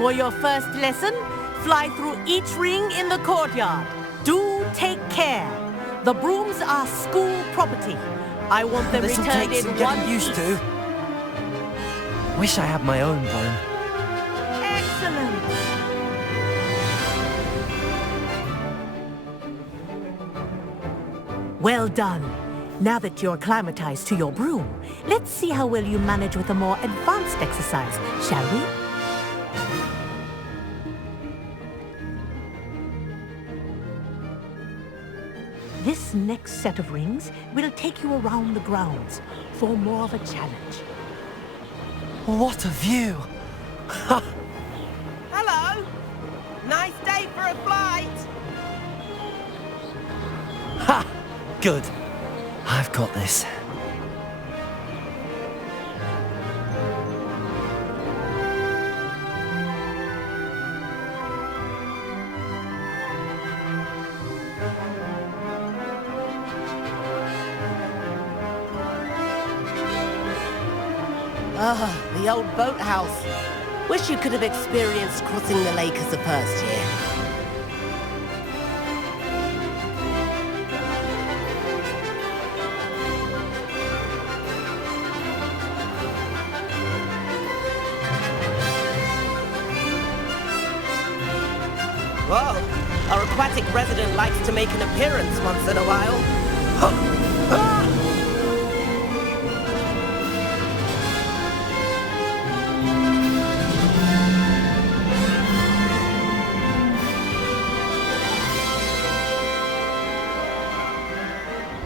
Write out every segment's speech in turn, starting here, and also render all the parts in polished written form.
For your first lesson, fly through each ring in the courtyard. Do take care. The brooms are school property. I want them This'll returned take in some one getting used piece. to. Wish I had my own broom. Excellent. Well done. Now that you're acclimatized to your broom, let's see how well you manage with a more advanced exercise, shall we? This next set of rings will take you around the grounds for more of a challenge. What a view! Hello! Nice day for a flight! Ha! Good. I've got this. Ah, the old boathouse. Wish you could have experienced crossing the lake as a first year. Whoa, our aquatic resident likes to make an appearance once in a while.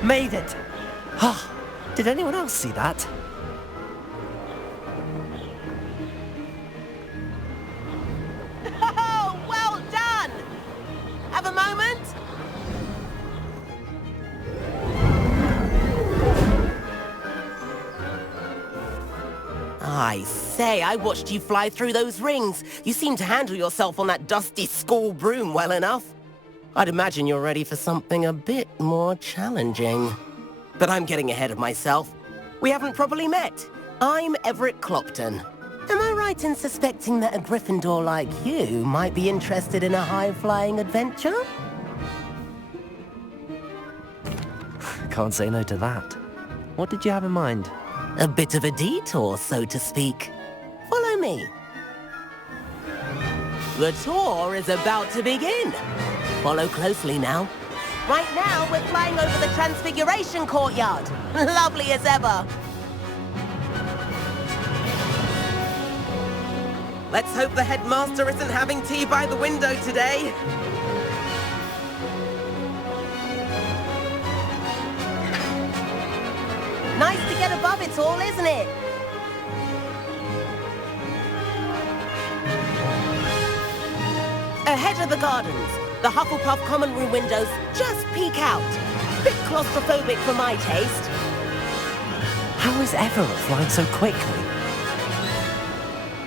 Made it! Ah, did anyone else see that? Oh, well done! Have a moment? I say, I watched you fly through those rings. You seem to handle yourself on that dusty school broom well enough. I'd imagine you're ready for something a bit more challenging. But I'm getting ahead of myself. We haven't properly met. I'm Everett Clopton. Am I right in suspecting that a Gryffindor like you might be interested in a high-flying adventure? Can't say no to that. What did you have in mind? A bit of a detour, so to speak. Follow me. The tour is about to begin. Follow closely now. Right now, we're flying over the Transfiguration Courtyard. Lovely as ever. Let's hope the headmaster isn't having tea by the window today. Nice to get above it all, isn't it? Ahead of the gardens, the Hufflepuff common room windows just peek out. Bit claustrophobic for my taste. How is Everett flying so quickly?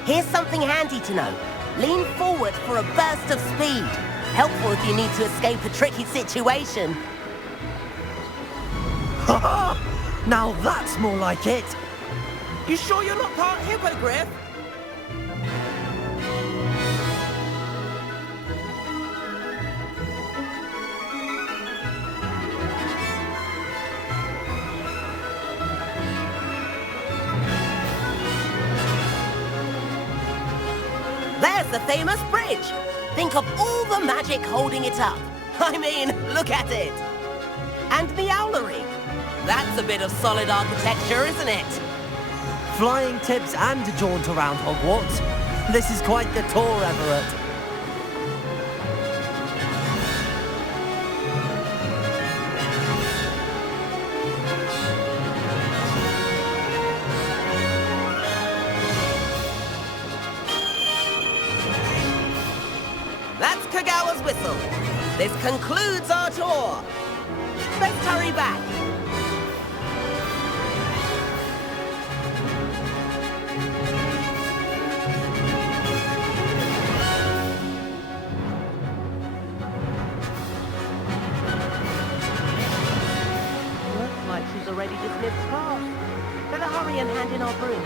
Here's something handy to know. Lean forward for a burst of speed. Helpful if you need to escape a tricky situation. Now that's more like it! You sure you're not part hippogriff? There's the famous bridge. Think of all the magic holding it up. I mean, look at it. And the owlery. That's a bit of solid architecture, isn't it? Flying tips and a jaunt around Hogwarts. This is quite the tour, Everett. That's Kagawa's whistle. This concludes our tour. Let's hurry back. Looks like she's already dismissed class. Better hurry and hand in our broom.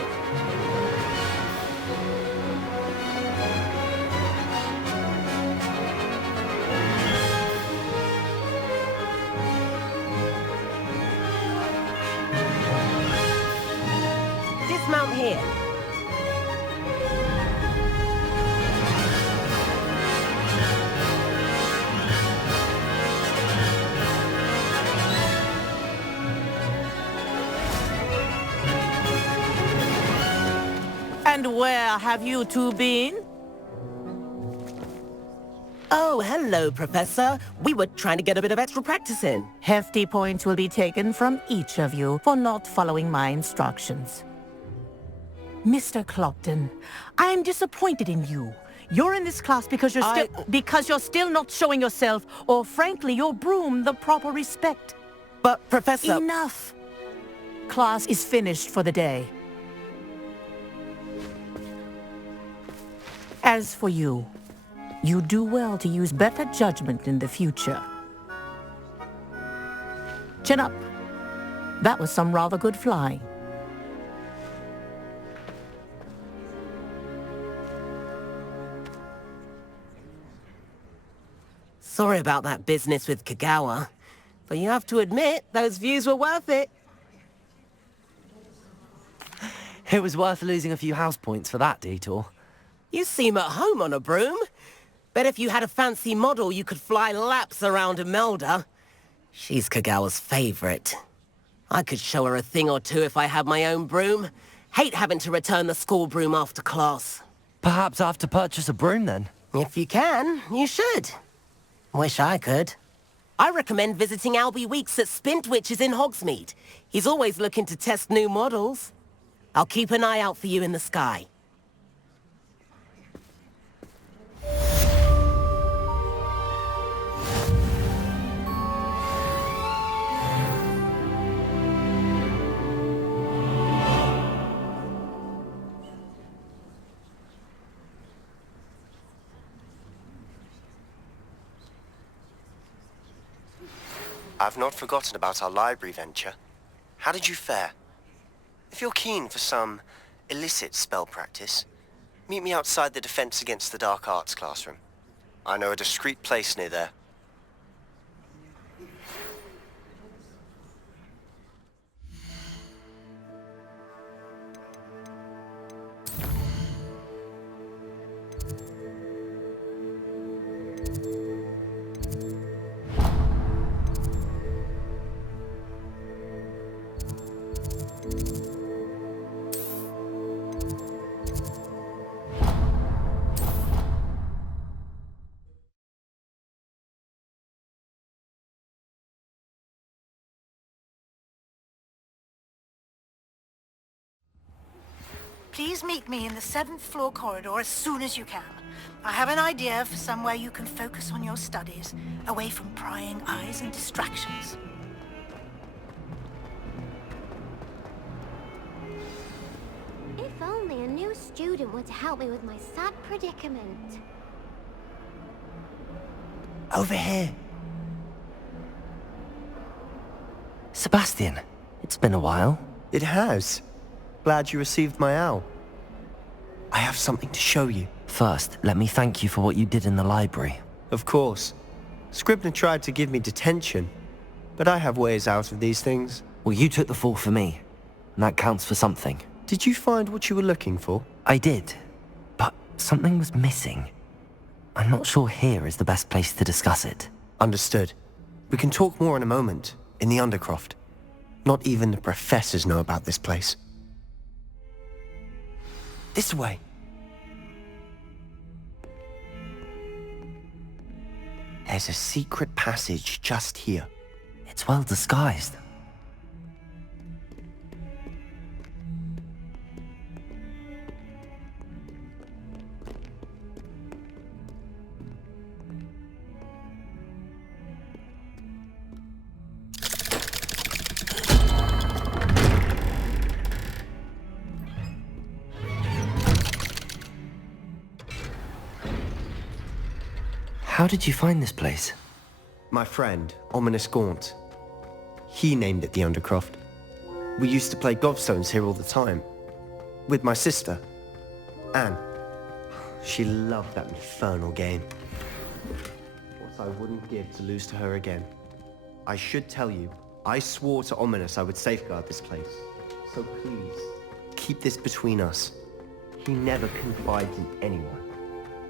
here. And where have you two been? Oh, hello, Professor. We were trying to get a bit of extra practice in. Hefty points will be taken from each of you for not following my instructions. Mr. Clopton, I am disappointed in you. You're in this class because you're still not showing yourself, or frankly, your broom the proper respect. But, Professor... Enough! Class is finished for the day. As for you, you do well to use better judgment in the future. Chin up. That was some rather good flying. Sorry about that business with Kagawa, but you have to admit, those views were worth it. It was worth losing a few house points for that detour. You seem at home on a broom. Bet if you had a fancy model, you could fly laps around Imelda. She's Kagawa's favorite. I could show her a thing or two if I had my own broom. Hate having to return the school broom after class. Perhaps I have to purchase a broom then? If you can, you should. Wish I could. I recommend visiting Albie Weeks at Spintwitches in Hogsmeade. He's always looking to test new models. I'll keep an eye out for you in the sky. I've not forgotten about our library venture. How did you fare? If you're keen for some illicit spell practice, meet me outside the Defense Against the Dark Arts classroom. I know a discreet place near there. Please meet me in the 7th floor corridor as soon as you can. I have an idea for somewhere you can focus on your studies, away from prying eyes and distractions. If only a new student were to help me with my sad predicament. Over here. Sebastian, it's been a while. It has. Glad you received my owl. I have something to show you. First, let me thank you for what you did in the library. Of course. Scribner tried to give me detention, but I have ways out of these things. Well, you took the fall for me, and that counts for something. Did you find what you were looking for? I did, but something was missing. I'm not sure here is the best place to discuss it. Understood. We can talk more in a moment, in the Undercroft. Not even the professors know about this place. This way. There's a secret passage just here. It's well disguised. How did you find this place? My friend, Ominous Gaunt. He named it the Undercroft. We used to play gobstones here all the time. With my sister, Anne. She loved that infernal game. What I wouldn't give to lose to her again. I should tell you, I swore to Ominous I would safeguard this place. So please, keep this between us. He never confides in anyone.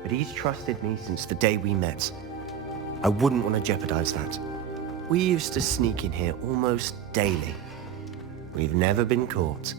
But he's trusted me since the day we met. I wouldn't want to jeopardize that. We used to sneak in here almost daily. We've never been caught.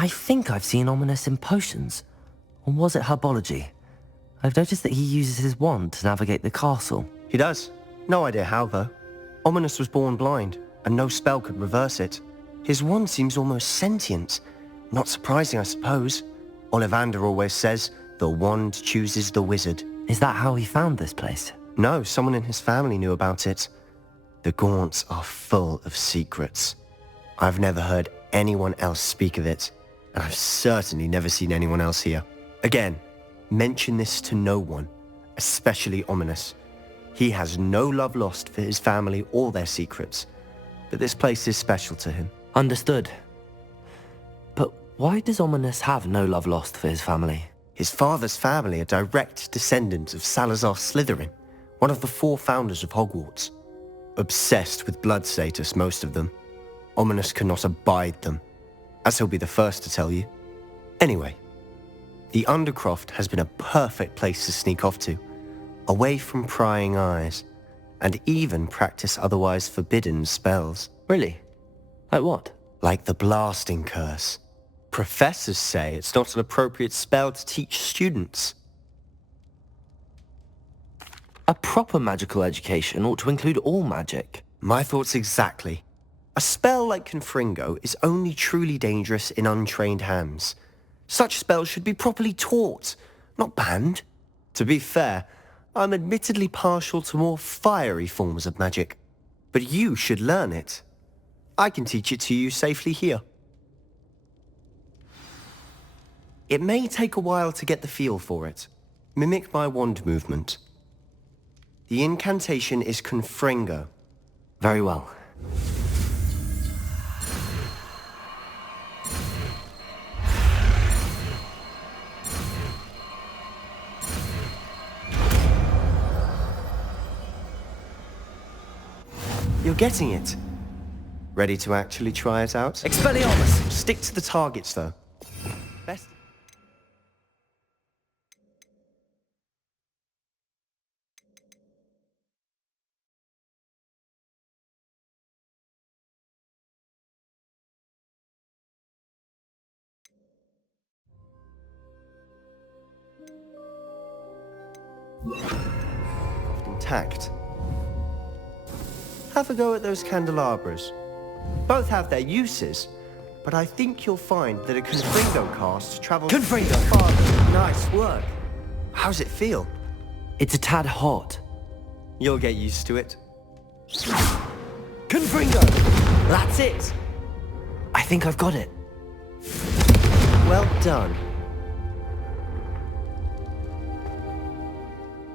I think I've seen Ominous in potions. Or was it herbology? I've noticed that he uses his wand to navigate the castle. He does. No idea how, though. Ominous was born blind, and no spell could reverse it. His wand seems almost sentient. Not surprising, I suppose. Ollivander always says, the wand chooses the wizard. Is that how he found this place? No, someone in his family knew about it. The Gaunts are full of secrets. I've never heard anyone else speak of it, and I've certainly never seen anyone else here. Again, mention this to no one, especially Ominous. He has no love lost for his family or their secrets, but this place is special to him. Understood. But why does Ominous have no love lost for his family? His father's family are direct descendants of Salazar Slytherin, one of the 4 founders of Hogwarts. Obsessed with blood status, most of them. Ominous cannot abide them, as he'll be the first to tell you. Anyway, the Undercroft has been a perfect place to sneak off to, away from prying eyes, and even practice otherwise forbidden spells. Really? Like what? Like the blasting curse. Professors say it's not an appropriate spell to teach students. A proper magical education ought to include all magic. My thoughts exactly. A spell like Confringo is only truly dangerous in untrained hands. Such spells should be properly taught, not banned. To be fair, I'm admittedly partial to more fiery forms of magic, but you should learn it. I can teach it to you safely here. It may take a while to get the feel for it. Mimic my wand movement. The incantation is Confringo. Very well. You're getting it. Ready to actually try it out? Expelliarmus! Stick to the targets, though. Best... Intact. Have a go at those candelabras. Both have their uses, but I think you'll find that a Confringo cast travels... Confringo! Farther. Nice work. How's it feel? It's a tad hot. You'll get used to it. Confringo! That's it! I think I've got it. Well done.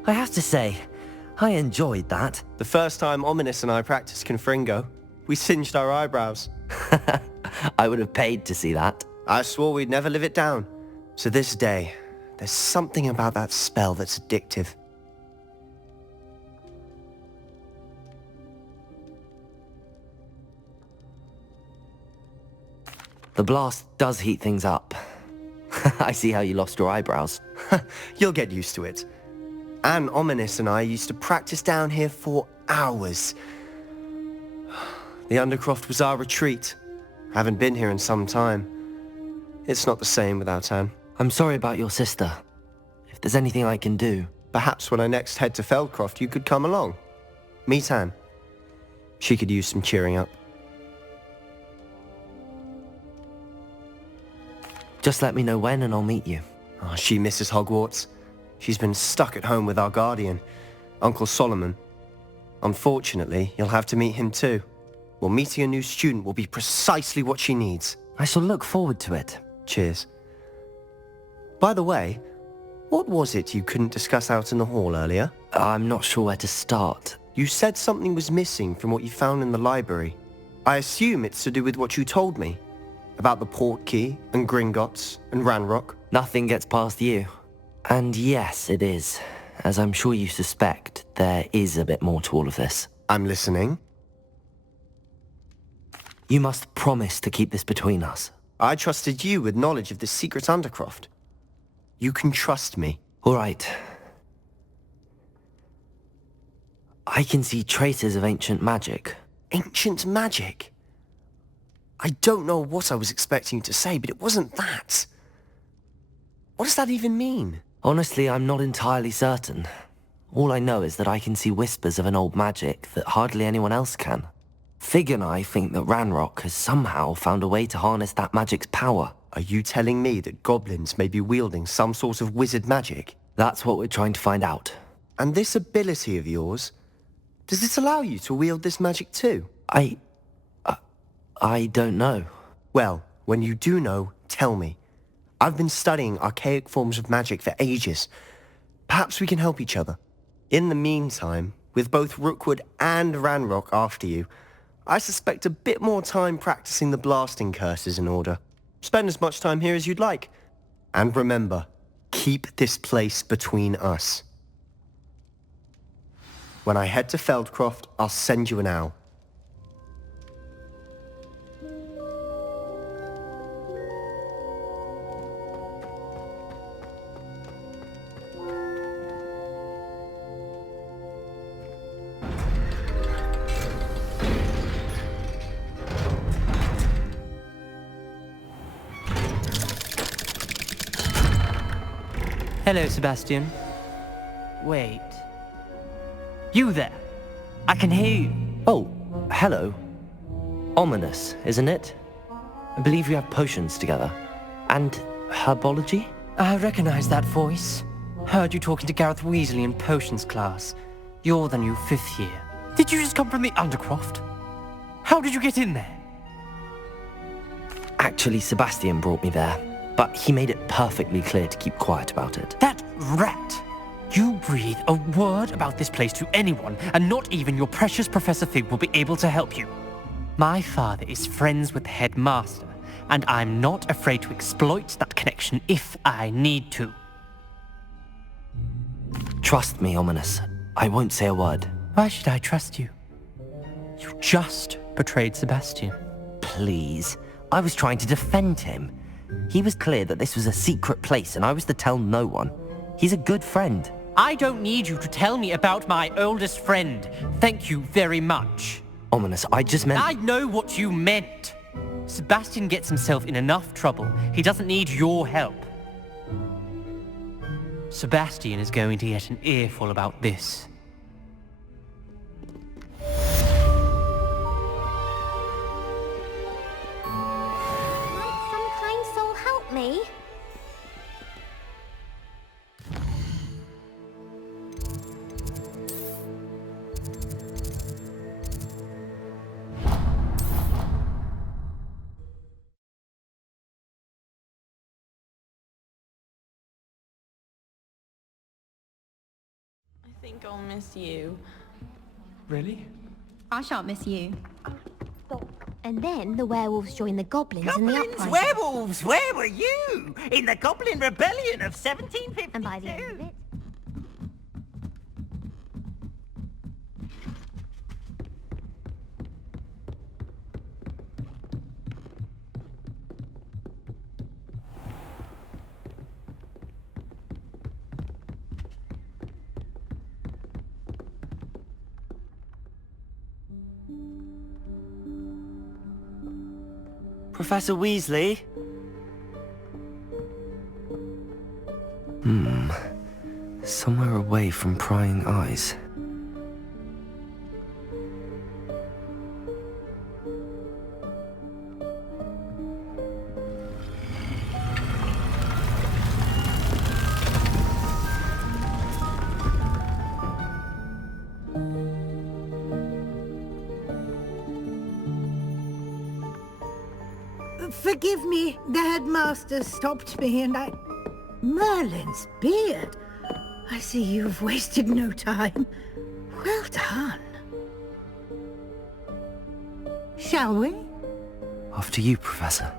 I have to say, I enjoyed that. The first time Ominous and I practiced Confringo, we singed our eyebrows. I would have paid to see that. I swore we'd never live it down. So this day, there's something about that spell that's addictive. The blast does heat things up. I see how you lost your eyebrows. You'll get used to it. Anne, Ominous and I used to practice down here for hours. The Undercroft was our retreat. Haven't been here in some time. It's not the same without Anne. I'm sorry about your sister. If there's anything I can do... Perhaps when I next head to Feldcroft, you could come along. Meet Anne. She could use some cheering up. Just let me know when and I'll meet you. Oh, she misses Hogwarts. She's been stuck at home with our guardian, Uncle Solomon. Unfortunately, you'll have to meet him too. Well, meeting a new student will be precisely what she needs. I shall look forward to it. Cheers. By the way, what was it you couldn't discuss out in the hall earlier? I'm not sure where to start. You said something was missing from what you found in the library. I assume it's to do with what you told me. About the Portkey, and Gringotts, and Ranrock. Nothing gets past you. And yes, it is. As I'm sure you suspect, there is a bit more to all of this. I'm listening. You must promise to keep this between us. I trusted you with knowledge of this secret Undercroft. You can trust me. All right. I can see traces of ancient magic. Ancient magic? I don't know what I was expecting you to say, but it wasn't that. What does that even mean? Honestly, I'm not entirely certain. All I know is that I can see whispers of an old magic that hardly anyone else can. Fig and I think that Ranrock has somehow found a way to harness that magic's power. Are you telling me that goblins may be wielding some sort of wizard magic? That's what we're trying to find out. And this ability of yours, does it allow you to wield this magic too? I don't know. Well, when you do know, tell me. I've been studying archaic forms of magic for ages. Perhaps we can help each other. In the meantime, with both Rookwood and Ranrock after you, I suspect a bit more time practicing the blasting curse is in order. Spend as much time here as you'd like. And remember, keep this place between us. When I head to Feldcroft, I'll send you an owl. Hello, Sebastian. Wait. You there? I can hear you. Oh, hello. Ominous, isn't it? I believe we have potions together. And herbology? I recognize that voice. Heard you talking to Gareth Weasley in potions class. You're the new 5th year. Did you just come from the Undercroft? How did you get in there? Actually, Sebastian brought me there. But he made it perfectly clear to keep quiet about it. That rat! You breathe a word about this place to anyone, and not even your precious Professor Fig will be able to help you. My father is friends with the headmaster, and I'm not afraid to exploit that connection if I need to. Trust me, Ominous. I won't say a word. Why should I trust you? You just betrayed Sebastian. Please. I was trying to defend him. He was clear that this was a secret place and I was to tell no one. He's a good friend. I don't need you to tell me about my oldest friend. Thank you very much. Ominous, I just meant... I know what you meant. Sebastian gets himself in enough trouble. He doesn't need your help. Sebastian is going to get an earful about this. Might some kind soul help me? think I'll miss you. Really? I shan't miss you. And then the werewolves joined the goblins in the Goblins, uprising. werewolves, where were you? In the Goblin Rebellion of 1752? And by the end of it, Professor Weasley? Somewhere away from prying eyes. Forgive me, the headmaster stopped me and I... Merlin's beard. I see you've wasted no time. Well done. Shall we? After you, Professor.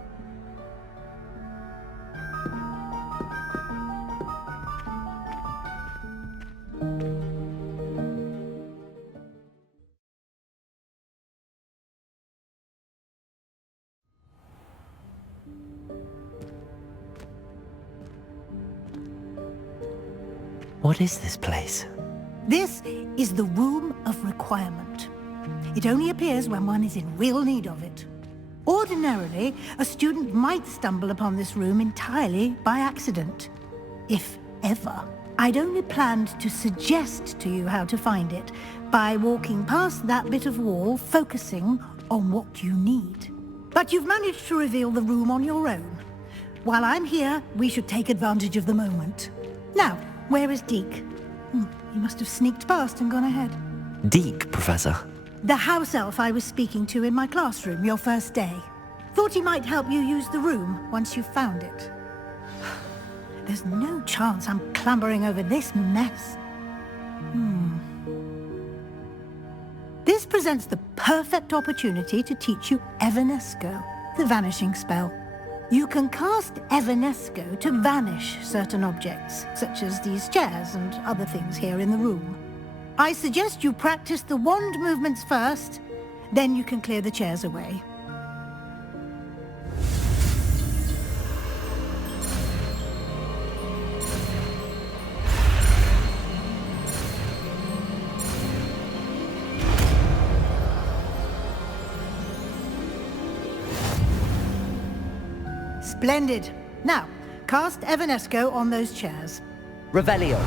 What is this place? This is the Room of Requirement. It only appears when one is in real need of it. Ordinarily, a student might stumble upon this room entirely by accident. If ever. I'd only planned to suggest to you how to find it by walking past that bit of wall, focusing on what you need. But you've managed to reveal the room on your own. While I'm here, we should take advantage of the moment. Now, where is Deke? He must have sneaked past and gone ahead. Deke, Professor. The house elf I was speaking to in my classroom your first day. Thought he might help you use the room once you found it. There's no chance I'm clambering over this mess. This presents the perfect opportunity to teach you Evanesco, the vanishing spell. You can cast Evanesco to vanish certain objects, such as these chairs and other things here in the room. I suggest you practice the wand movements first, then you can clear the chairs away. Splendid. Now, cast Evanesco on those chairs. Revelio.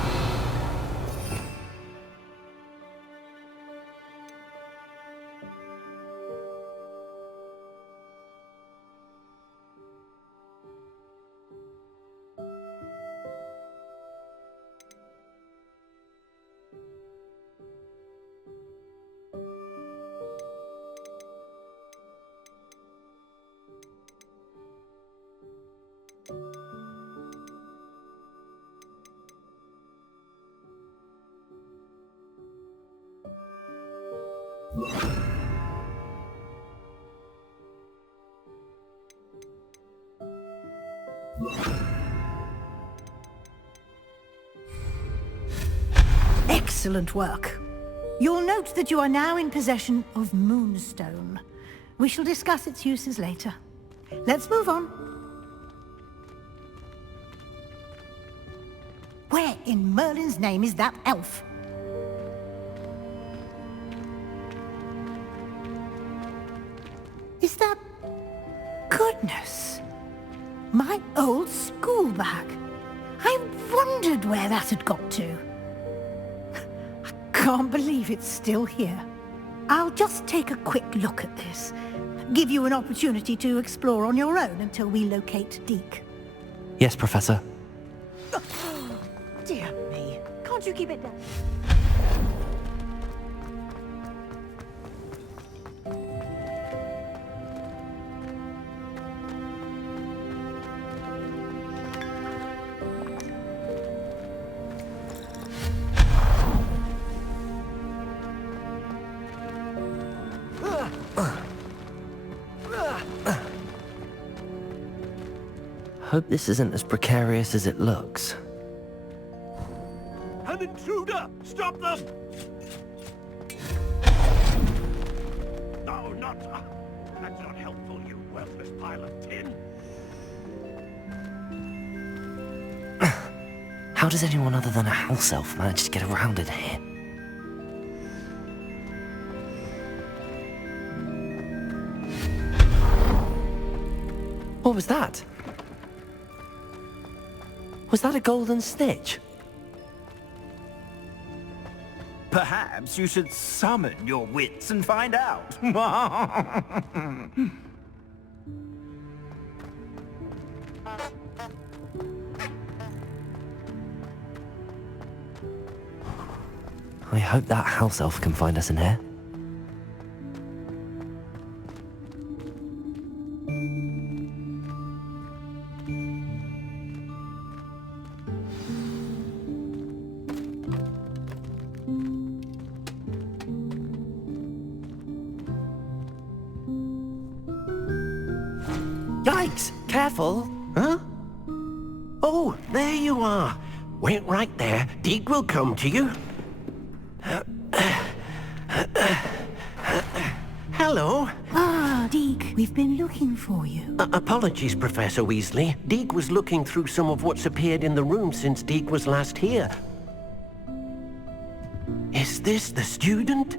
Excellent work. You'll note that you are now in possession of Moonstone. We shall discuss its uses later. Let's move on. Where in Merlin's name is that elf? Is that... Goodness! My old school bag. I wondered where that had got to. I can't believe it's still here. I'll just take a quick look at this. Give you an opportunity to explore on your own until we locate Deke. Yes, Professor. Dear me. can't you keep it down? Hope this isn't as precarious as it looks. An intruder! Stop them! No, not... that's not helpful, you worthless pile of tin. How does anyone other than a house elf manage to get around in here? What was that? Was that a golden snitch? Perhaps you should summon your wits and find out. I hope that house elf can find us in here. Yikes! Careful! Huh? Oh, there you are. Wait right there. Deke will come to you. Hello. Ah, Deke, we've been looking for you. Apologies, Professor Weasley. Deke was looking through some of what's appeared in the room since Deke was last here. Is this the student?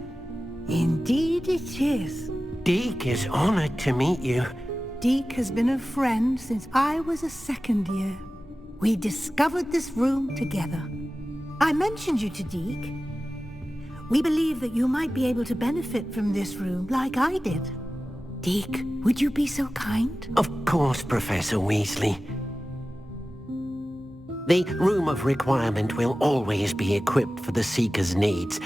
Indeed it is. Deke is honored to meet you. Deke has been a friend since I was a second year. We discovered this room together. I mentioned you to Deke. We believe that you might be able to benefit from this room like I did. Deke, would you be so kind? Of course, Professor Weasley. The Room of Requirement will always be equipped for the Seeker's needs.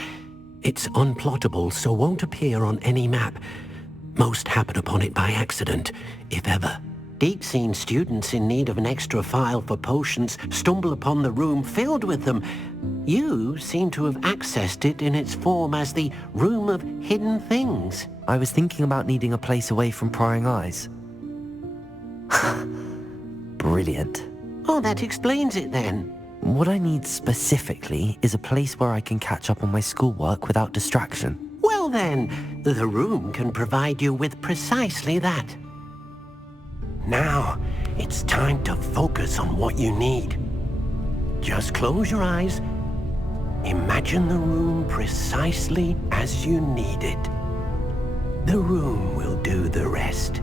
It's unplottable, so won't appear on any map. Most happen upon it by accident, if ever. Deke's seen students in need of an extra file for potions stumble upon the room filled with them. You seem to have accessed it in its form as the Room of Hidden Things. I was thinking about needing a place away from prying eyes. Brilliant. Oh, that explains it then. What I need specifically is a place where I can catch up on my schoolwork without distraction. Well then, the room can provide you with precisely that. Now, it's time to focus on what you need. Just close your eyes. Imagine the room precisely as you need it. The room will do the rest.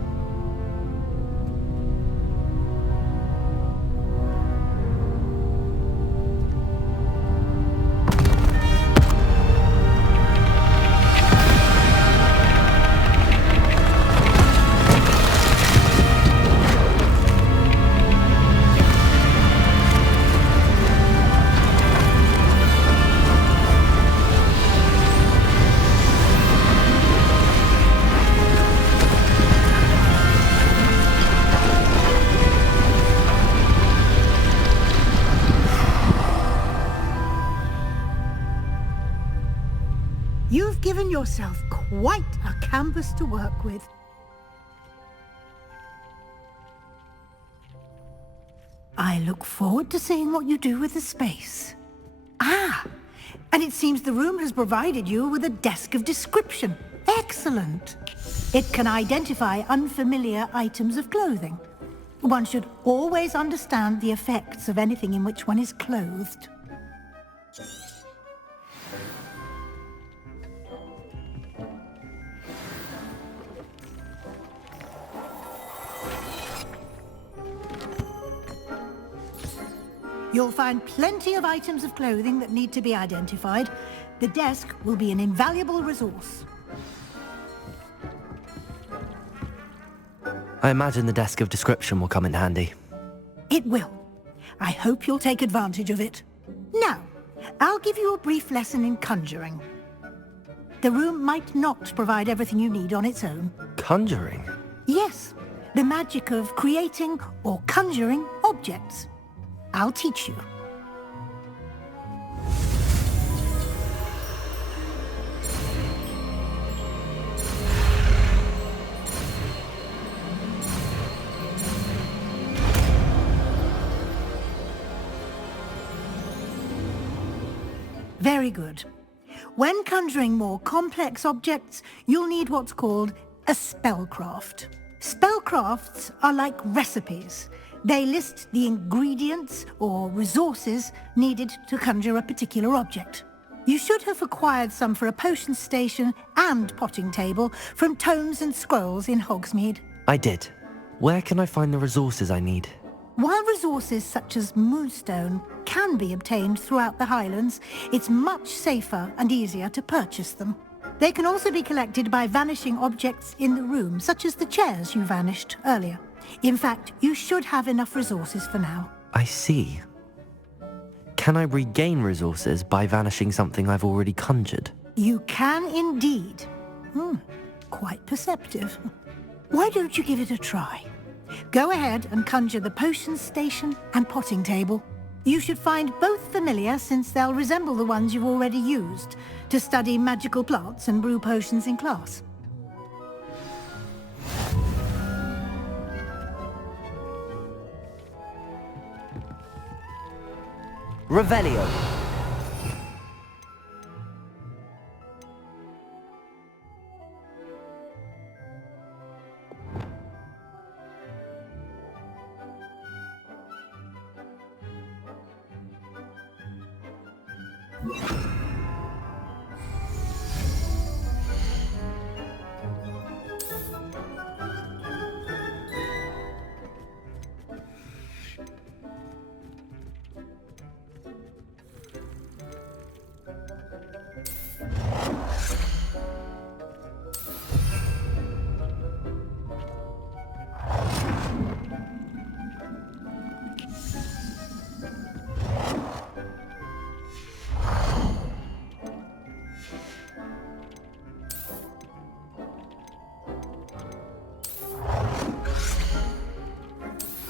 You've given yourself quite a canvas to work with. I look forward to seeing what you do with the space. Ah, and it seems the room has provided you with a desk of description. Excellent. It can identify unfamiliar items of clothing. One should always understand the effects of anything in which one is clothed. You'll find plenty of items of clothing that need to be identified. The desk will be an invaluable resource. I imagine the desk of description will come in handy. It will. I hope you'll take advantage of it. Now, I'll give you a brief lesson in conjuring. The room might not provide everything you need on its own. Conjuring? Yes, the magic of creating or conjuring objects. I'll teach you. Very good. When conjuring more complex objects, you'll need what's called a spellcraft. Spellcrafts are like recipes. They list the ingredients or resources needed to conjure a particular object. You should have acquired some for a potion station and potting table from tomes and scrolls in Hogsmeade. I did. Where can I find the resources I need? While resources such as moonstone can be obtained throughout the Highlands, it's much safer and easier to purchase them. They can also be collected by vanishing objects in the room, such as the chairs you vanished earlier. In fact, you should have enough resources for now. I see. Can I regain resources by vanishing something I've already conjured? You can indeed. Quite perceptive. Why don't you give it a try? Go ahead and conjure the potion station and potting table. You should find both familiar, since they'll resemble the ones you've already used to study magical plants and brew potions in class. Revelio.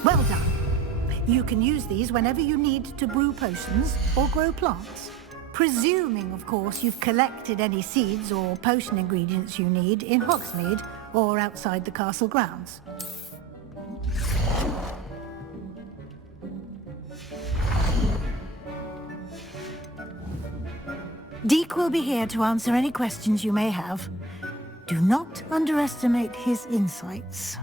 Well done. You can use these whenever you need to brew potions or grow plants. Presuming, of course, you've collected any seeds or potion ingredients you need in Hogsmeade or outside the castle grounds. Deek will be here to answer any questions you may have. Do not underestimate his insights.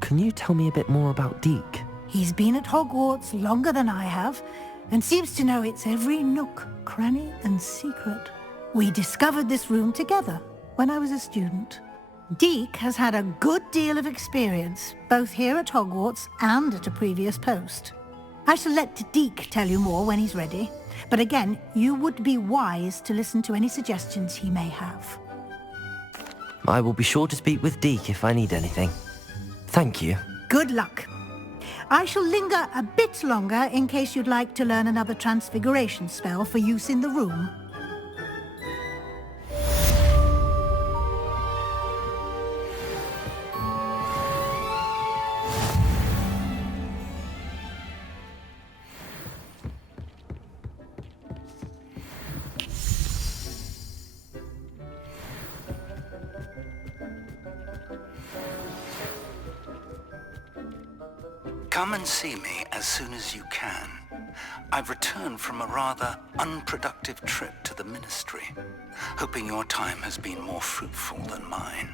Can you tell me a bit more about Deek? He's been at Hogwarts longer than I have, and seems to know its every nook, cranny, and secret. We discovered this room together when I was a student. Deek has had a good deal of experience, both here at Hogwarts and at a previous post. I shall let Deek tell you more when he's ready, but again, you would be wise to listen to any suggestions he may have. I will be sure to speak with Deek if I need anything. Thank you. Good luck. I shall linger a bit longer in case you'd like to learn another transfiguration spell for use in the room. Come and see me as soon as you can. I've returned from a rather unproductive trip to the Ministry, hoping your time has been more fruitful than mine.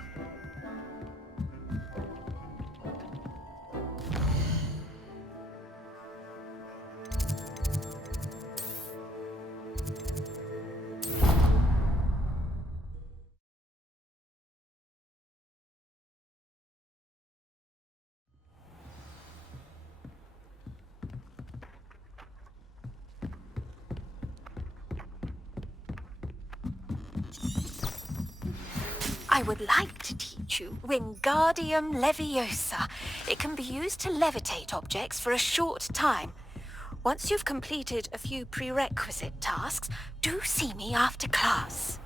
I would like to teach you Wingardium Leviosa. It can be used to levitate objects for a short time. Once you've completed a few prerequisite tasks, do see me after class.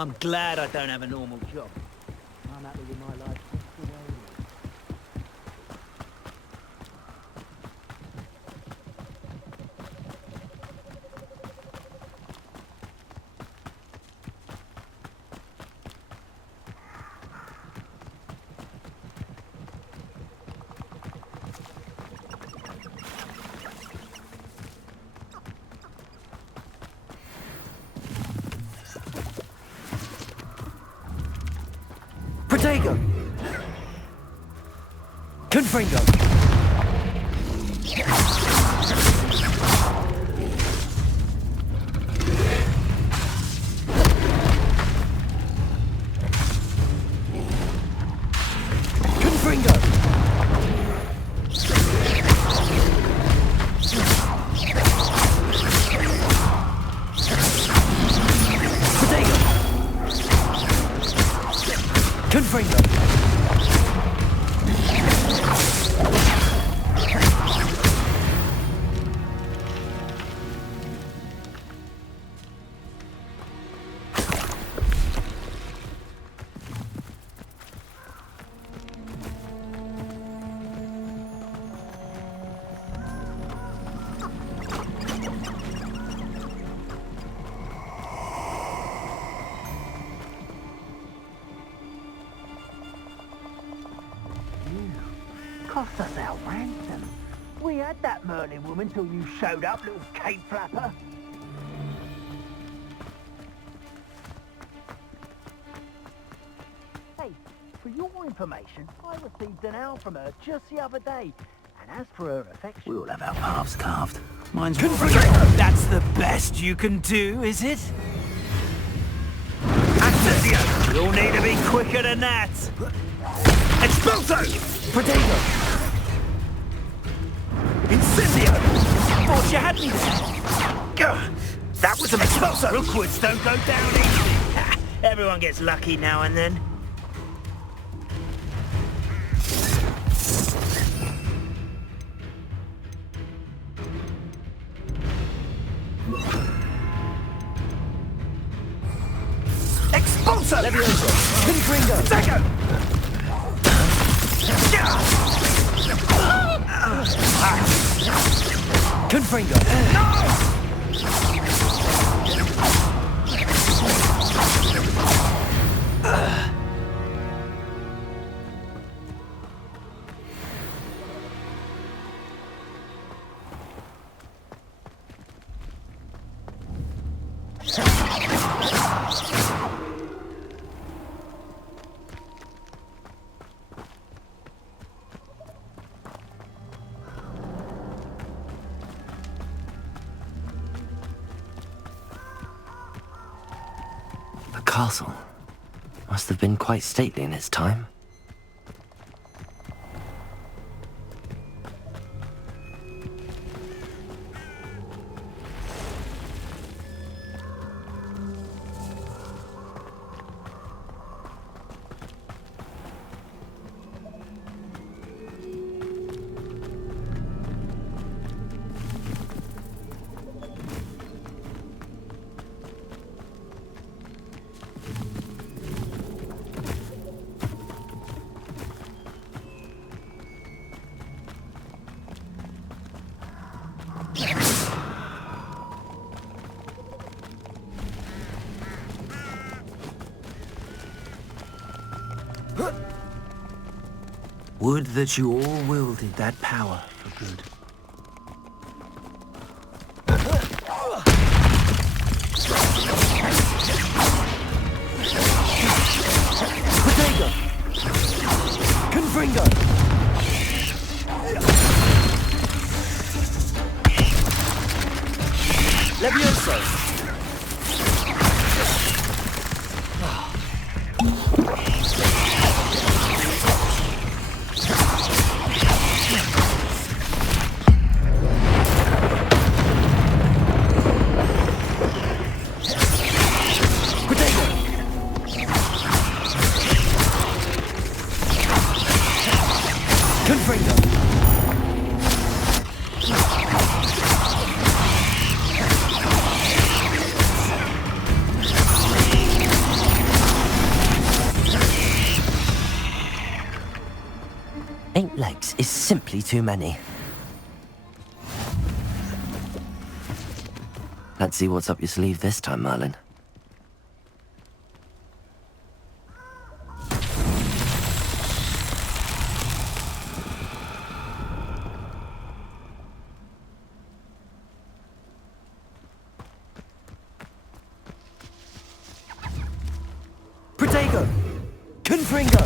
I'm glad I don't have a normal job. I'm happy with my life. Protego! Confringo! Confringo! Protego! Confringo! Cost us our ransom. We had that Merlin woman till you showed up, little cape flapper. Hey, for your information, I received an owl from her just the other day. And as for her affection... We all have our paths carved. Mine's... That's the best you can do, is it? Accio! You'll need to be quicker than that. Expulso! Protego! Incendio! Thought you had me there. That was an expulso! Rookwoods don't go down easy. Everyone gets lucky now and then. Expulso! Levioso! Confringo! Protego! Confringo! The castle must have been quite stately in its time. Would that you all wielded that power for good. Protego! Confringo! Levioso! 8 legs is simply too many. Let's see what's up your sleeve this time, Merlin. Protego! Confringo!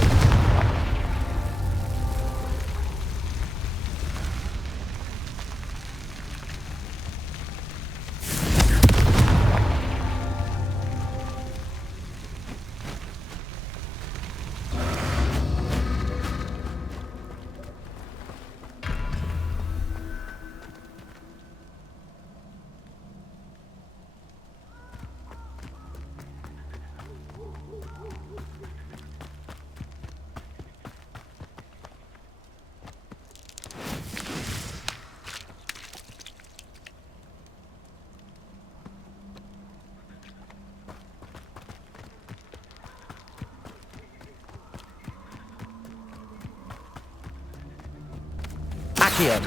Accio!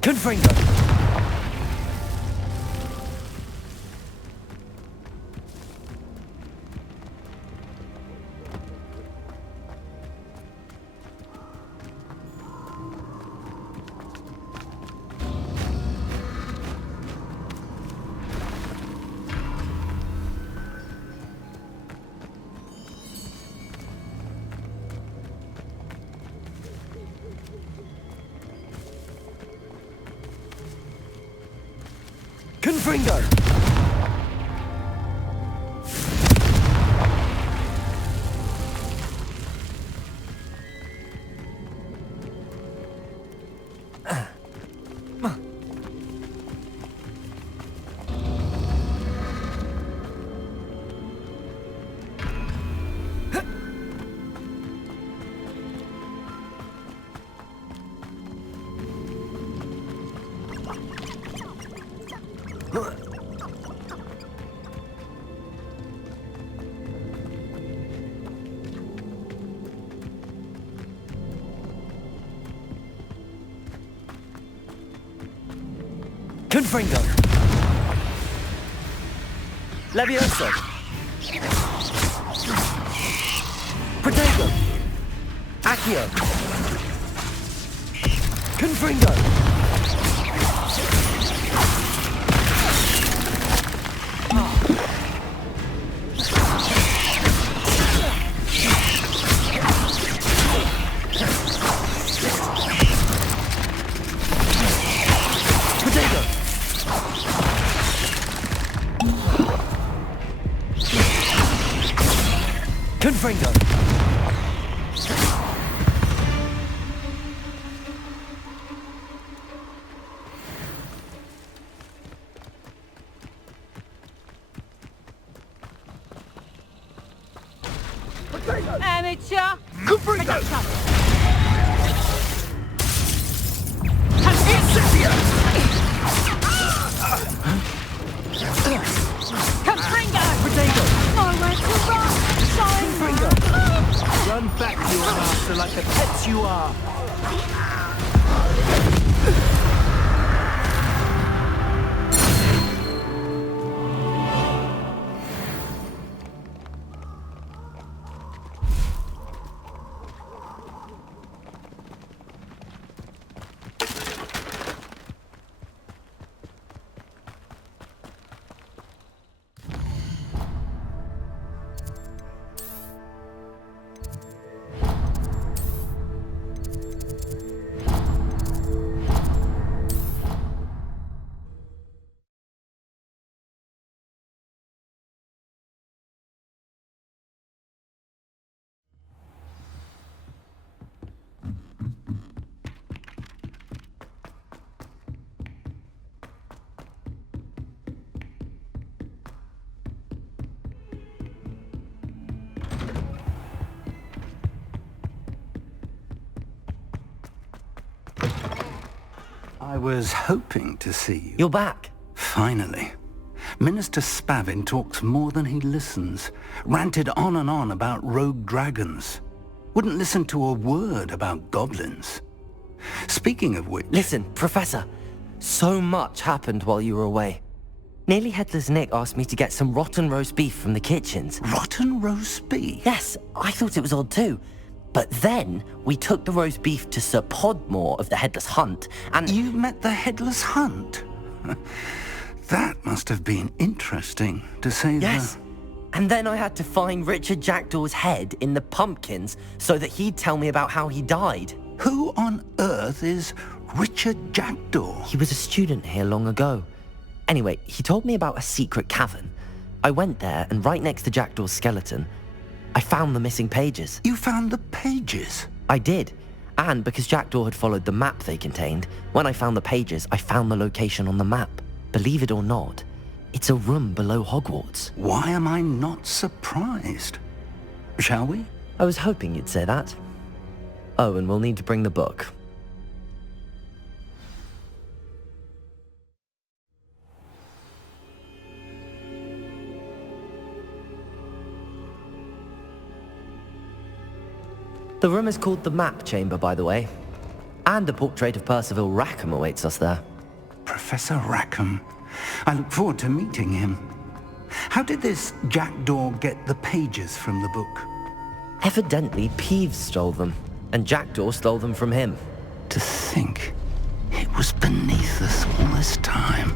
Confringo! Confringo! Confringo! Levioso! Protego! Accio! Confringo! Confringo! Amateur! Confringo! Confringo! Protego! Nowhere to run! Confringo! Run back to your master like the pets you are. I was hoping to see you. You're back. Finally. Minister Spavin talks more than he listens. Ranted on and on about rogue dragons. Wouldn't listen to a word about goblins. Speaking of which... Listen, Professor. So much happened while you were away. Nearly Headless Nick asked me to get some rotten roast beef from the kitchens. Rotten roast beef? Yes, I thought it was odd too. But then we took the roast beef to Sir Podmore of the Headless Hunt, and... You met the Headless Hunt? That must have been interesting, to say the... Yes. And then I had to find Richard Jackdaw's head in the pumpkins so that he'd tell me about how he died. Who on earth is Richard Jackdaw? He was a student here long ago. Anyway, he told me about a secret cavern. I went there, and right next to Jackdaw's skeleton, I found the missing pages. You found the pages? I did. And because Jackdaw had followed the map they contained, when I found the pages, I found the location on the map. Believe it or not, it's a room below Hogwarts. Why am I not surprised? Shall we? I was hoping you'd say that. Oh, and we'll need to bring the book. The room is called the Map Chamber, by the way. And a portrait of Percival Rackham awaits us there. Professor Rackham. I look forward to meeting him. How did this Jackdaw get the pages from the book? Evidently, Peeves stole them, and Jackdaw stole them from him. To think it was beneath us all this time.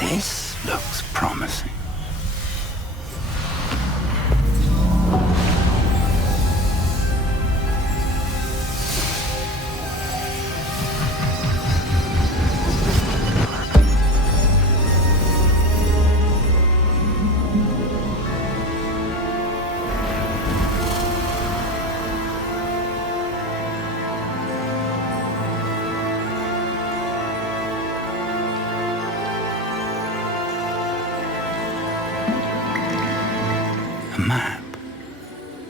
This looks promising. Map.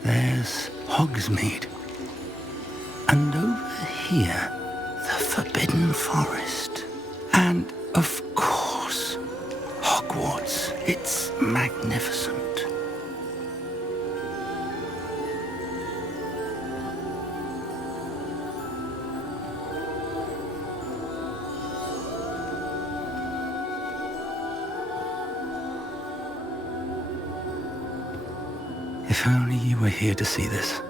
There's Hogsmeade. And over here, the Forbidden Forest. And, of course, Hogwarts. It's magnificent. If only you were here to see this.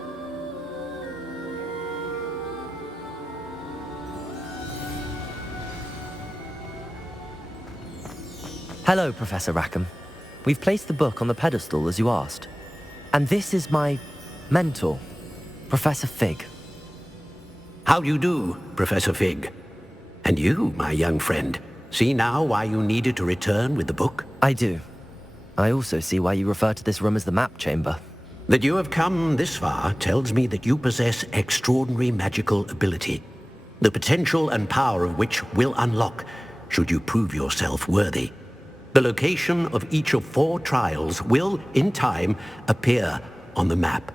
Hello, Professor Rackham. We've placed the book on the pedestal as you asked. And this is my mentor, Professor Fig. How do you do, Professor Fig? And you, my young friend, see now why you needed to return with the book? I do. I also see why you refer to this room as the Map Chamber. That you have come this far tells me that you possess extraordinary magical ability, the potential and power of which will unlock should you prove yourself worthy. The location of each of 4 trials will, in time, appear on the map.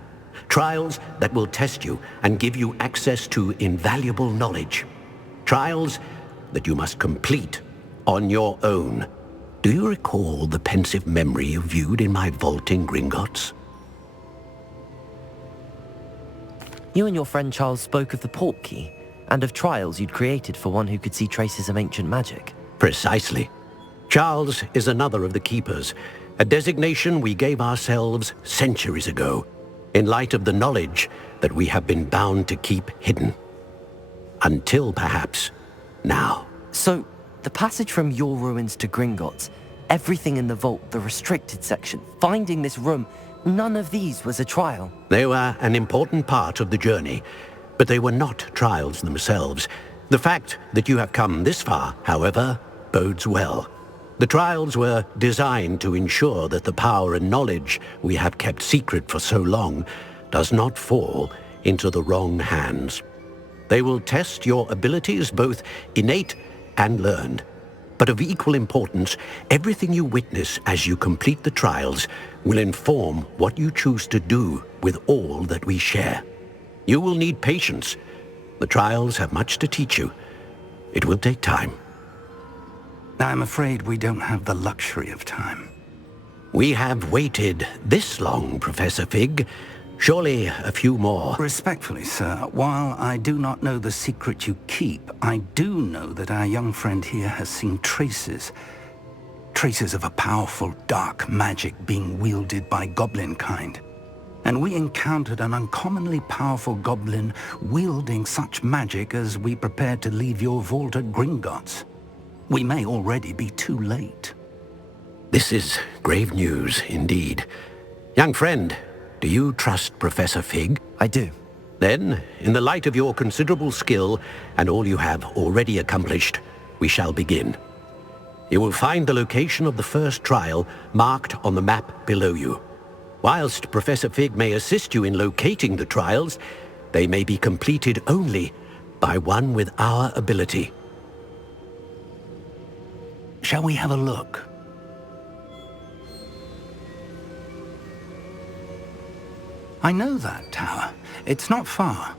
Trials that will test you and give you access to invaluable knowledge. Trials that you must complete on your own. Do you recall the pensive memory you viewed in my vault in Gringotts? You and your friend Charles spoke of the Portkey, and of trials you'd created for one who could see traces of ancient magic. Precisely. Charles is another of the Keepers, a designation we gave ourselves centuries ago, in light of the knowledge that we have been bound to keep hidden. Until, perhaps, now. So, the passage from your ruins to Gringotts, everything in the vault, the restricted section, finding this room, none of these was a trial. They were an important part of the journey, but they were not trials themselves. The fact that you have come this far, however, bodes well. The trials were designed to ensure that the power and knowledge we have kept secret for so long does not fall into the wrong hands. They will test your abilities, both innate and learned. But of equal importance, everything you witness as you complete the trials will inform what you choose to do with all that we share. You will need patience. The trials have much to teach you. It will take time. I'm afraid we don't have the luxury of time. We have waited this long, Professor Fig. Surely a few more. Respectfully, sir, while I do not know the secret you keep, I do know that our young friend here has seen traces of a powerful dark magic being wielded by goblin kind. And we encountered an uncommonly powerful goblin wielding such magic as we prepared to leave your vault at Gringotts. We may already be too late. This is grave news indeed. Young friend, do you trust Professor Fig? I do. Then, in the light of your considerable skill and all you have already accomplished, we shall begin. You will find the location of the first trial marked on the map below you. Whilst Professor Fig may assist you in locating the trials, they may be completed only by one with our ability. Shall we have a look? I know that tower. It's not far.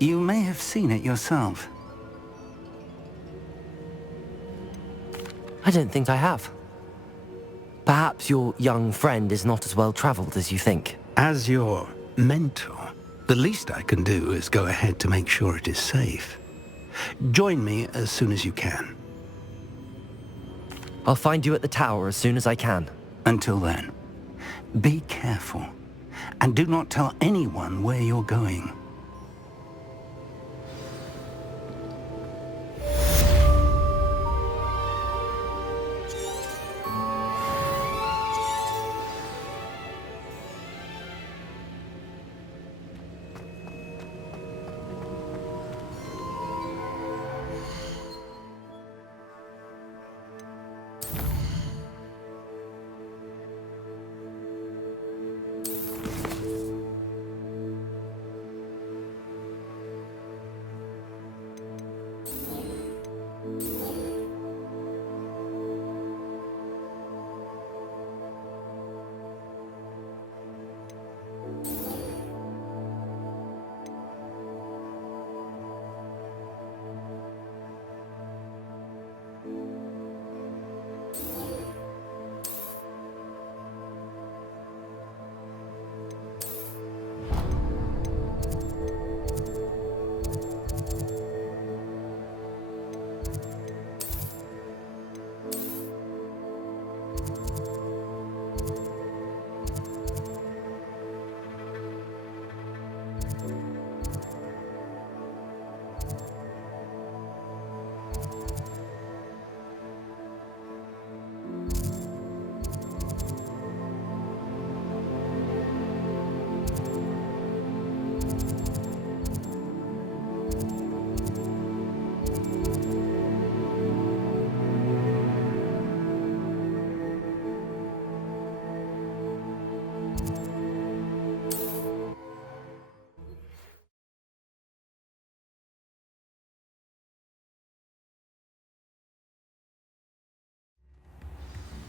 You may have seen it yourself. I don't think I have. Perhaps your young friend is not as well traveled as you think. As your mentor, the least I can do is go ahead to make sure it is safe. Join me as soon as you can. I'll find you at the tower as soon as I can. Until then, be careful. And do not tell anyone where you're going.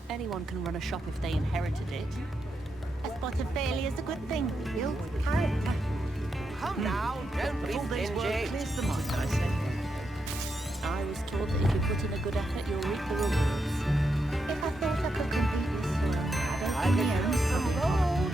Anyone can run a shop if they inherited it. A spot of failure is a good thing. Builds character. Come now, don't be stingy. Clears the mind, I say. I was taught that if you put in a good effort, you'll reap the rewards. If I thought I could complete this world, I could use some gold.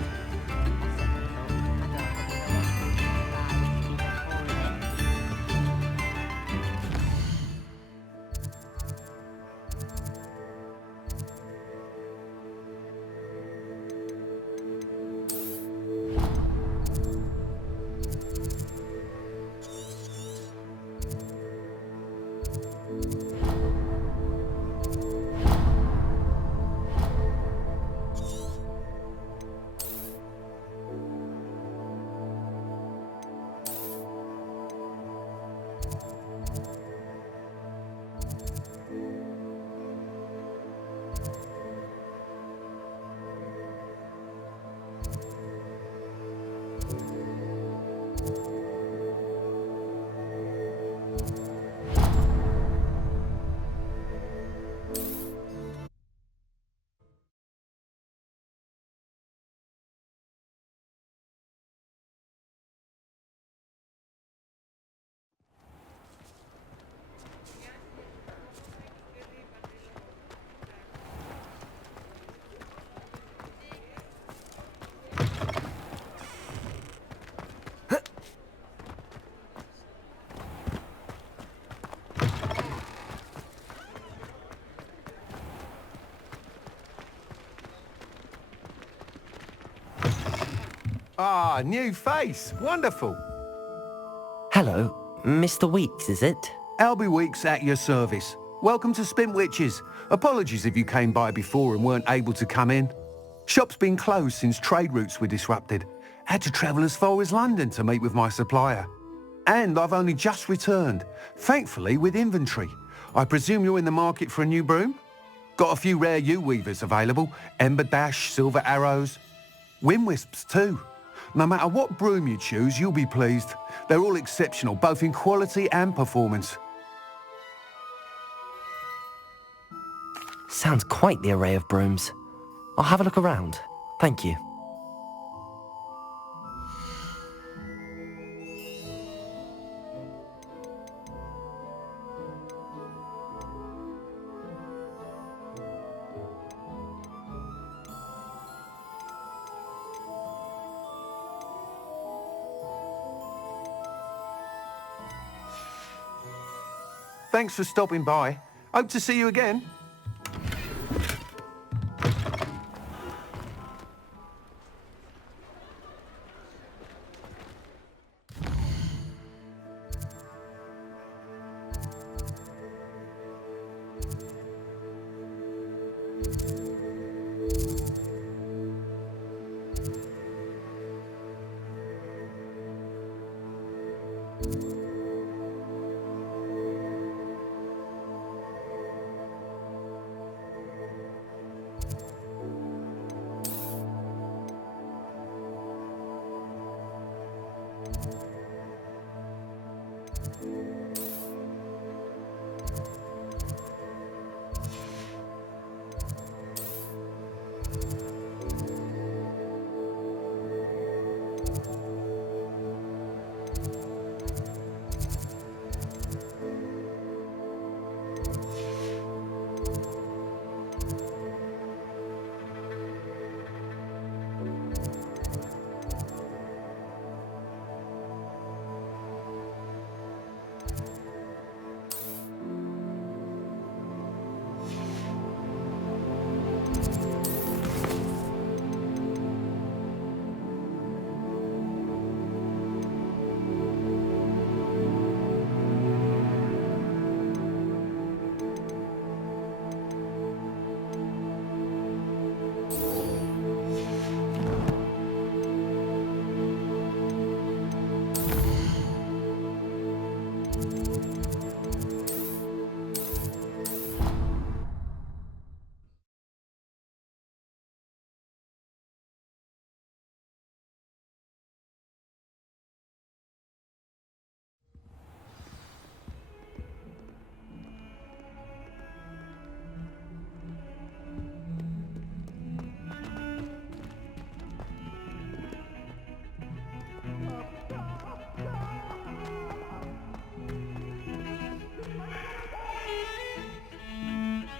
Ah, new face. Wonderful. Hello, Mr. Weeks, is it? Albie Weeks at your service. Welcome to Spintwitches. Apologies if you came by before and weren't able to come in. Shop's been closed since trade routes were disrupted. Had to travel as far as London to meet with my supplier. And I've only just returned, thankfully with inventory. I presume you're in the market for a new broom? Got a few rare U-weavers available. Ember Dash, Silver Arrows. Wind Wisps too. No matter what broom you choose, you'll be pleased. They're all exceptional, both in quality and performance. Sounds quite the array of brooms. I'll have a look around. Thank you. Thanks for stopping by. Hope to see you again.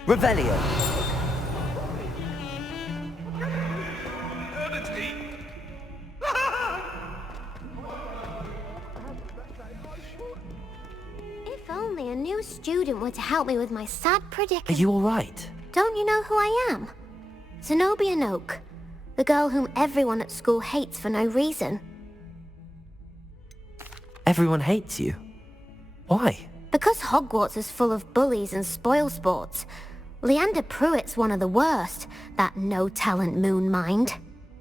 Revelio. If only a new student were to help me with my sad Are predicament. you alright? Don't you know who I am? Zenobia Noak, the girl whom everyone at school hates for no reason. Everyone hates you. Why? Because Hogwarts is full of bullies and spoilsports. Leander Pruitt's one of the worst, that no-talent moon mind.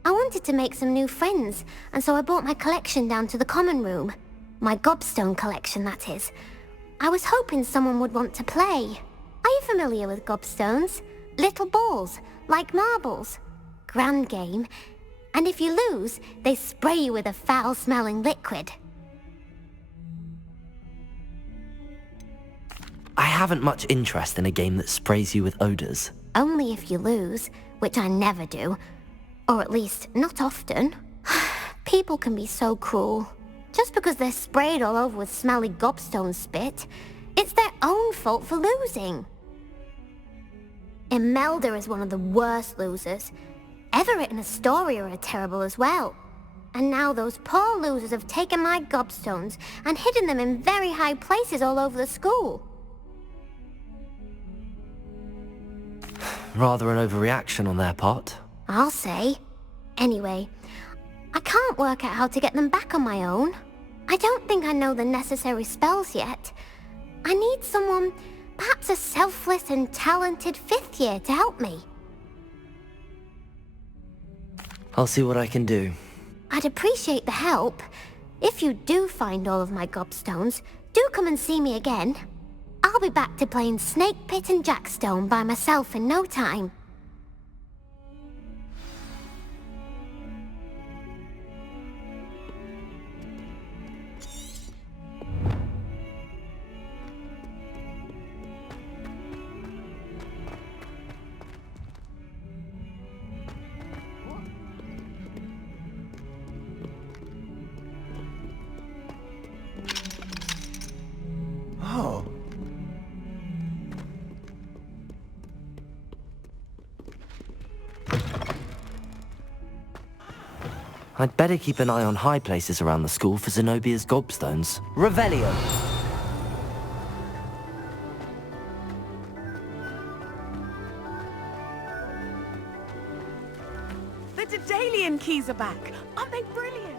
I wanted to make some new friends, and so I brought my collection down to the common room. My gobstone collection, that is. I was hoping someone would want to play. Are you familiar with gobstones? Little balls, like marbles. Grand game. And if you lose, they spray you with a foul-smelling liquid. I haven't much interest in a game that sprays you with odors. Only if you lose, which I never do. Or at least, not often. People can be so cruel. Just because they're sprayed all over with smelly gobstone spit, it's their own fault for losing. Imelda is one of the worst losers. Everett and Astoria are terrible as well. And now those poor losers have taken my gobstones and hidden them in very high places all over the school. Rather an overreaction on their part. I'll say. Anyway, I I can't work out how to get them back on my own. I don't think I know the necessary spells yet. I need someone, perhaps a selfless and talented 5th year to help me. I'll see what I can do. I'd appreciate the help. If you do find all of my gobstones, do come and see me again. I'll be back to playing Snake Pit and Jackstone by myself in no time. Oh. I'd better keep an eye on high places around the school for Zenobia's gobstones. Revelio! The Daedalian keys are back. Aren't they brilliant?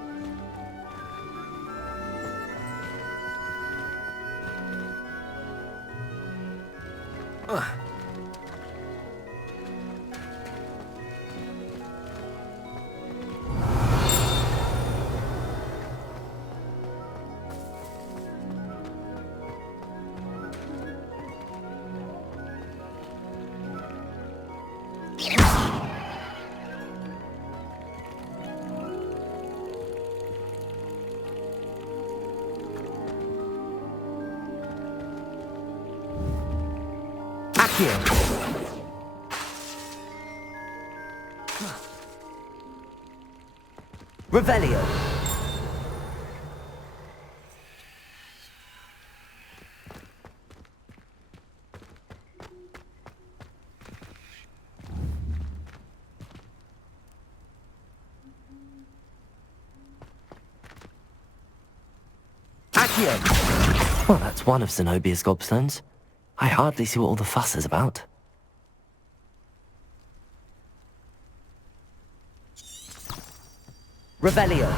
Revelio! Accio! Well, that's one of Zenobia's gobstones. I hardly see what all the fuss is about. Revelio!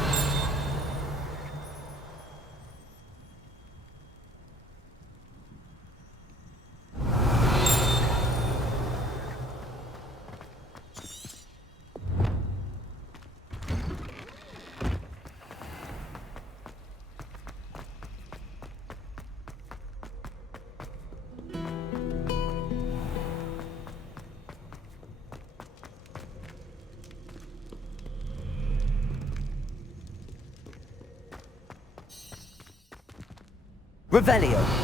Revelio!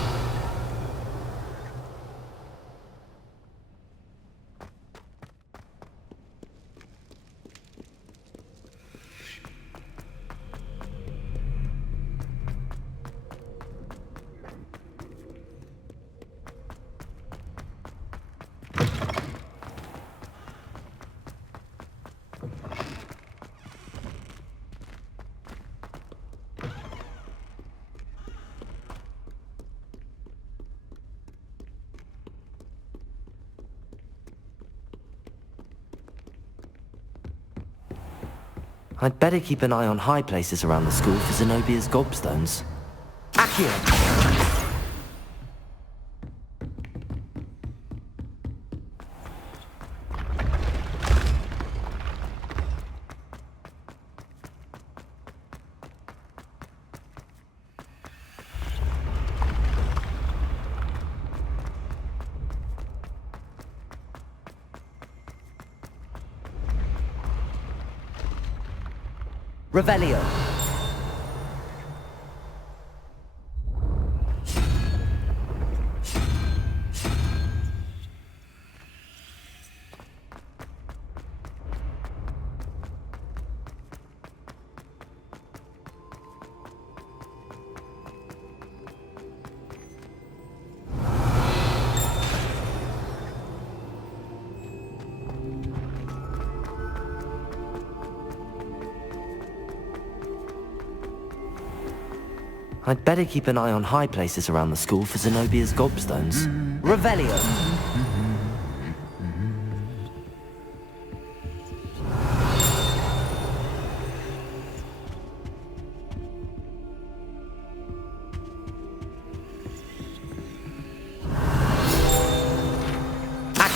I'd better keep an eye on high places around the school for Zenobia's gobstones. Accio! Revelio! I'd better keep an eye on high places around the school for Zenobia's gobstones. Revelio!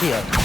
Accio.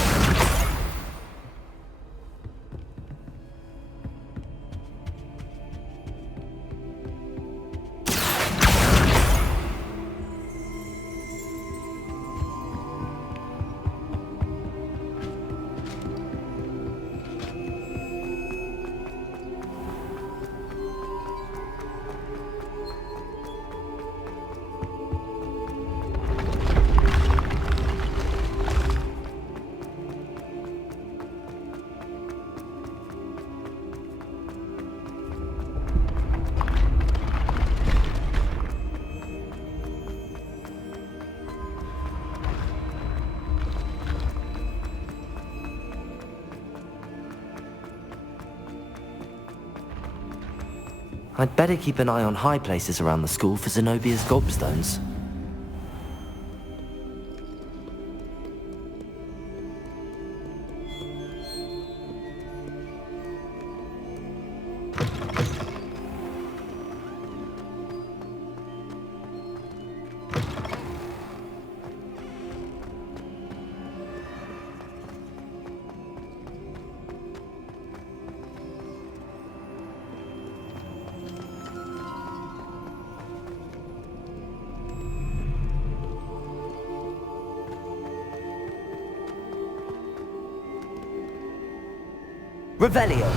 I'd better keep an eye on high places around the school for Zenobia's gobstones. Revelio.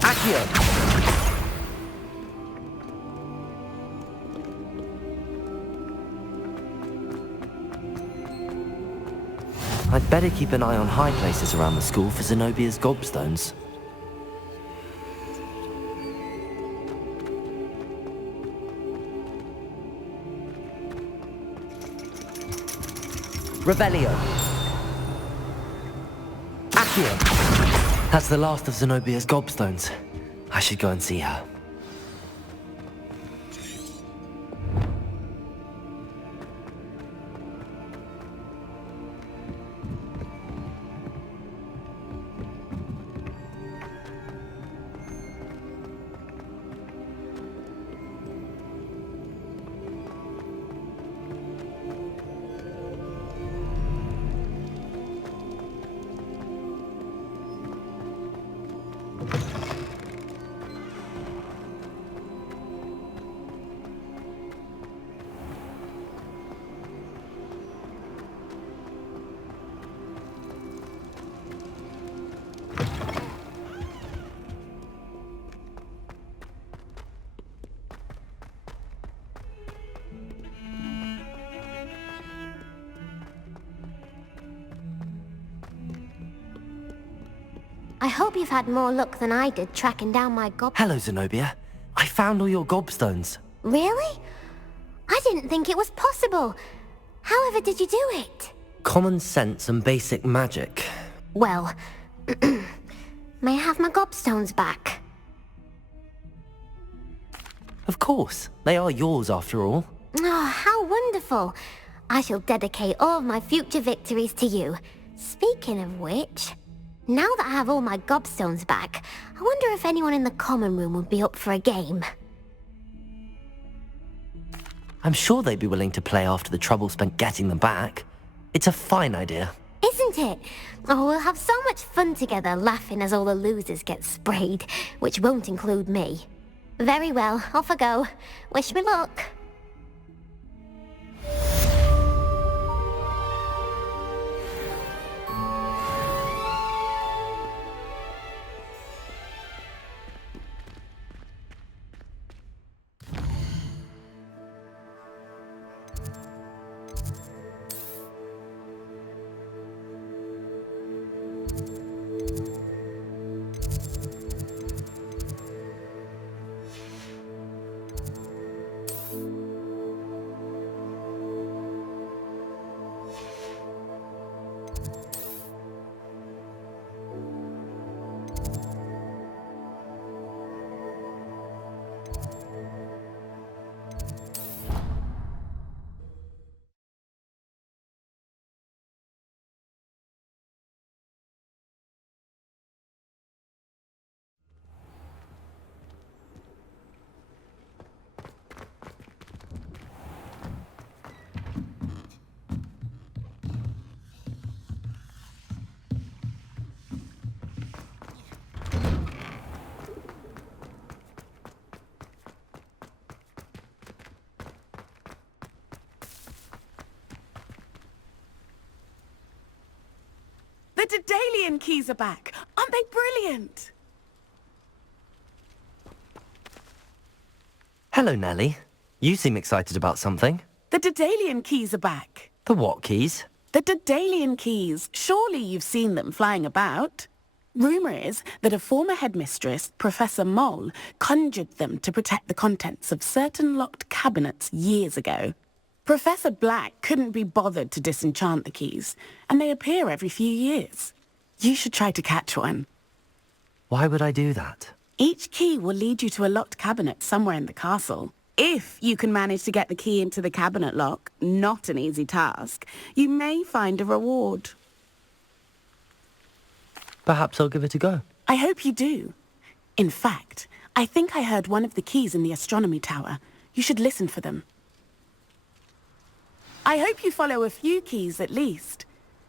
Accio. I'd better keep an eye on high places around the school for Zenobia's gobstones. Revelio. Accio. That's the last of Zenobia's gobstones. I should go and see her. I hope you've had more luck than I did tracking down my Hello, Zenobia. I found all your gobstones. Really? I didn't think it was possible. However did you do it? Common sense and basic magic. Well, may I have my gobstones back? Of course. They are yours after all. Oh, how wonderful. I shall dedicate all of my future victories to you. Speaking of which, now that I have all my gobstones back, I wonder if anyone in the common room would be up for a game. I'm sure they'd be willing to play after the trouble spent getting them back. It's a fine idea. Isn't it? Oh, we'll have so much fun together laughing as all the losers get sprayed, which won't include me. Very well, off I go. Wish me luck. The Daedalian keys are back. Aren't they brilliant? Hello, Nellie. You seem excited about something. The Daedalian keys are back. The what keys? The Daedalian keys. Surely you've seen them flying about. Rumour is that a former headmistress, Professor Mole, conjured them to protect the contents of certain locked cabinets years ago. Professor Black couldn't be bothered to disenchant the keys, and they appear every few years. You should try to catch one. Why would I do that? Each key will lead you to a locked cabinet somewhere in the castle. If you can manage to get the key into the cabinet lock, not an easy task, you may find a reward. Perhaps I'll give it a go. I hope you do. In fact, I think I heard one of the keys in the astronomy tower. You should listen for them. I hope you follow a few keys at least.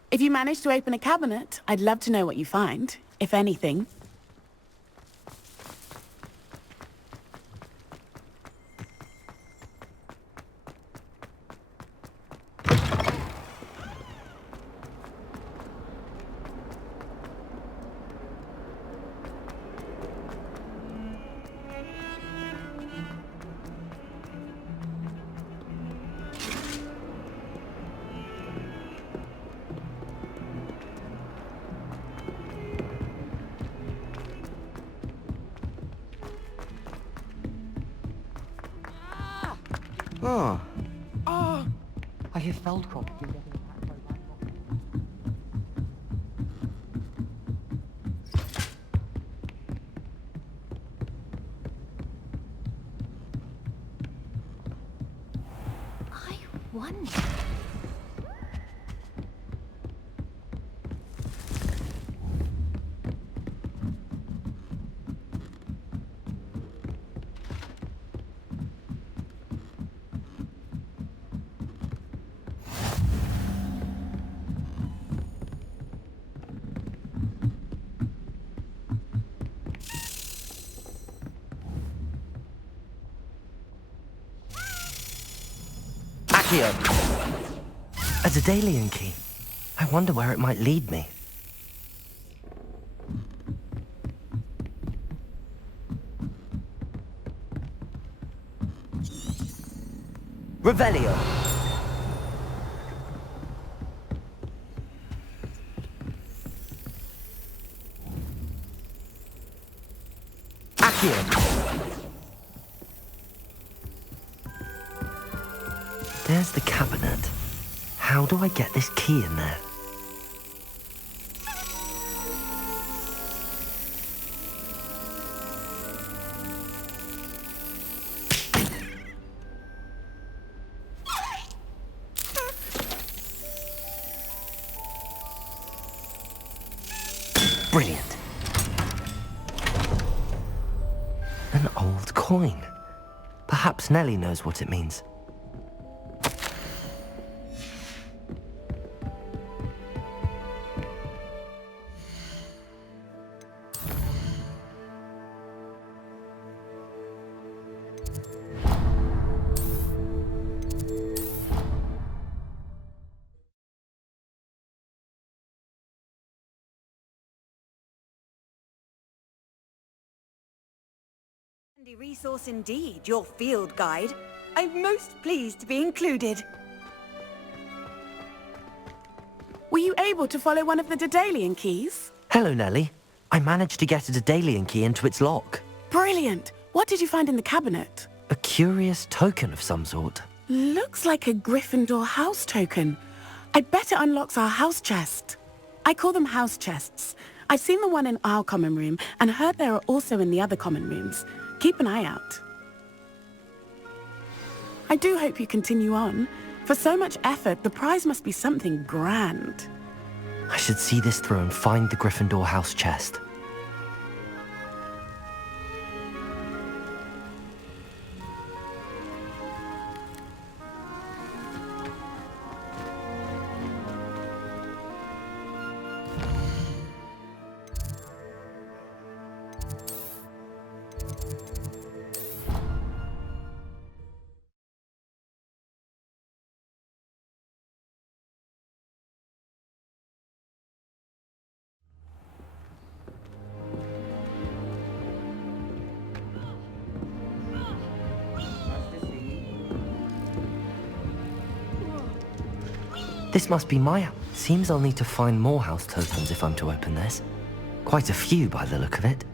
If you manage to open a cabinet, I'd love to know what you find, if anything. Oh. Oh! I hear Feldcroft. I wonder... A Daedalian key. I wonder where it might lead me. Revelio. Accio. There's the cabinet. How do I get this key in there? Brilliant. An old coin. Perhaps Nellie knows what it means. Resource indeed, your field guide. I'm most pleased to be included. Were you able to follow one of the Daedalian keys? Hello, Nellie. I managed to get a Daedalian key into its lock. Brilliant! What did you find in the cabinet? A curious token of some sort. Looks like a Gryffindor house token. I bet it unlocks our house chest. I call them house chests. I've seen the one in our common room and heard there are also in the other common rooms. Keep an eye out. I do hope you continue on. For so much effort, the prize must be something grand. I should see this through and find the Gryffindor house chest. This must be my... Seems I'll need to find more house tokens if I'm to open this. Quite a few by the look of it.